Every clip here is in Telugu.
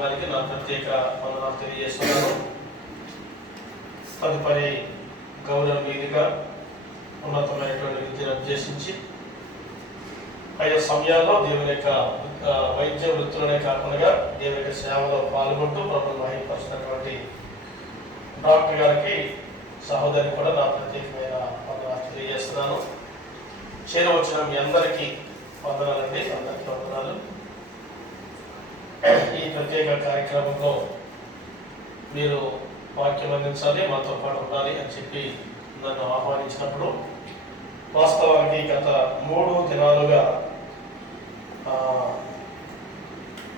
వారికి నా ప్రత్యేక వందనాలు తెలియజేస్తున్నాను. తదుపరి గౌరవనీయులుగా ఉన్నతమైనటువంటి విద్యను అభ్యసించి ఆయా సమయాల్లో దేవుని యొక్క వైద్య వృత్తులనే కాకుండా దేవుని యొక్క సేవలో పాల్గొంటూ ప్రభుత్వం మహిమపరుస్తున్నటువంటి డాక్టర్ గారికి సహోదరి కూడా నా ప్రత్యేకమైన వందనాలు తెలియజేస్తున్నాను. చేరవచ్చిన మీ అందరికీ వందనాలండి, అందరికీ వందనాలు. ఈ ప్రత్యేక కార్యక్రమంలో మీరు వాక్యం అందించాలి, మాతో పాటు ఉండాలి అని చెప్పి నన్ను ఆహ్వానించినప్పుడు వాస్తవానికి గత 3 దినాలుగా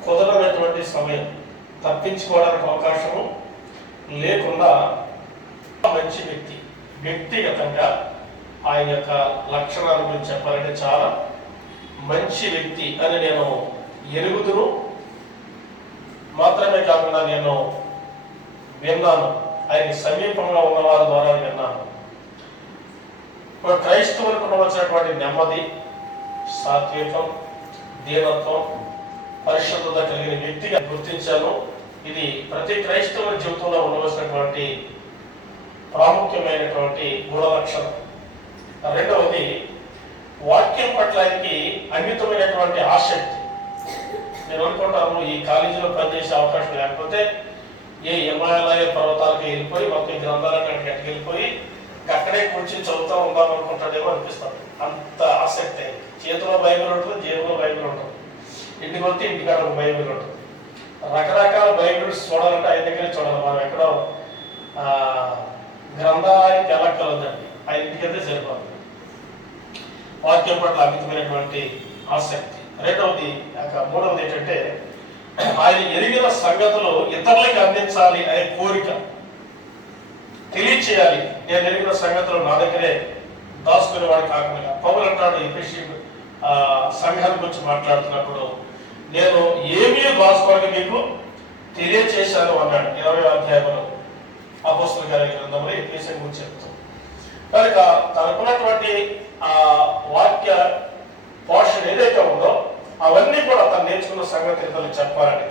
కుదరనటువంటి సమయం, తప్పించుకోవడానికి అవకాశము లేకుండా మంచి వ్యక్తిగతంగా ఆయన యొక్క లక్షణాల గురించి చెప్పాలంటే చాలా మంచి వ్యక్తి అని నేను ఎరుగుదును. మాత్రమే కాకుండా నేను విన్నాను, ఆయన సమీపంగా ఉన్న వారి ద్వారా విన్నాను. క్రైస్తవులకు ఉండవలసినటువంటి నెమ్మది, సాత్వికం, దీనత్వం, పరిశుద్ధత కలిగిన వ్యక్తిగా గుర్తించాను. ఇది ప్రతి క్రైస్తవుల జీవితంలో ఉండవలసినటువంటి ప్రాముఖ్యమైనటువంటి గుణ లక్షణం. రెండవది, వాక్యం పట్ల ఆయనకి అమితమైనటువంటి ఆసక్తి. నేను అనుకుంటాను, ఈ కాలేజీలో పనిచేసే అవకాశం లేకపోతే ఏ హిమాలయ పర్వతాలకు వెళ్ళిపోయి మొత్తం గ్రంథాలకు అక్కడికి వెళ్ళిపోయి అక్కడే కూర్చొని చదువుతూ ఉందాం అనుకుంటాడేమో అనిపిస్తాను. అంత ఆసక్తి. చేతిలో బైబిల్ ఉంటుంది, జేబులో బైబిల్ ఉంటుంది, ఇంటికి వస్తే ఇంటికాడ ఒక బైబిల్ ఉంటుంది. రకరకాల బైబిల్స్ చూడాలంటే ఆయన దగ్గరే చూడాలి. మనం ఎక్కడో గ్రంథాలయానికి వెళ్ళక్కర్లేదండి, ఆయన ఇంటికైతే సరిపోదు. వాక్యం పట్ల అమితమైనటువంటి ఆసక్తి. రెండవది, మూడవది ఏంటంటే ఆయన ఎరిగిన సంగతులు ఇతరులకి అందించాలి అనే కోరిక, తెలియచేయాలి. నేను ఎరిగిన సంగతులు నా దగ్గరే దాచుకునేవాడు కాకుండా, పౌలు అంటాడు ఎఫెసీ సంఘాన్ని గురించి మాట్లాడుతున్నప్పుడు, నేను ఏమీ దాచుకోవాలని మీకు తెలియచేశాను అన్నాడు 20వ అధ్యాయంలో అపోస్తలుల కార్యాల గ్రంథంలో ఎఫెసీ గురించి చెప్తాం. కనుక తనకున్నటువంటి ఆ వాక్య పోషణ ఏదైతే ఉందో అవన్నీ కూడా తను నేర్చుకున్న సంగతి ఇతరులకు చెప్పాలని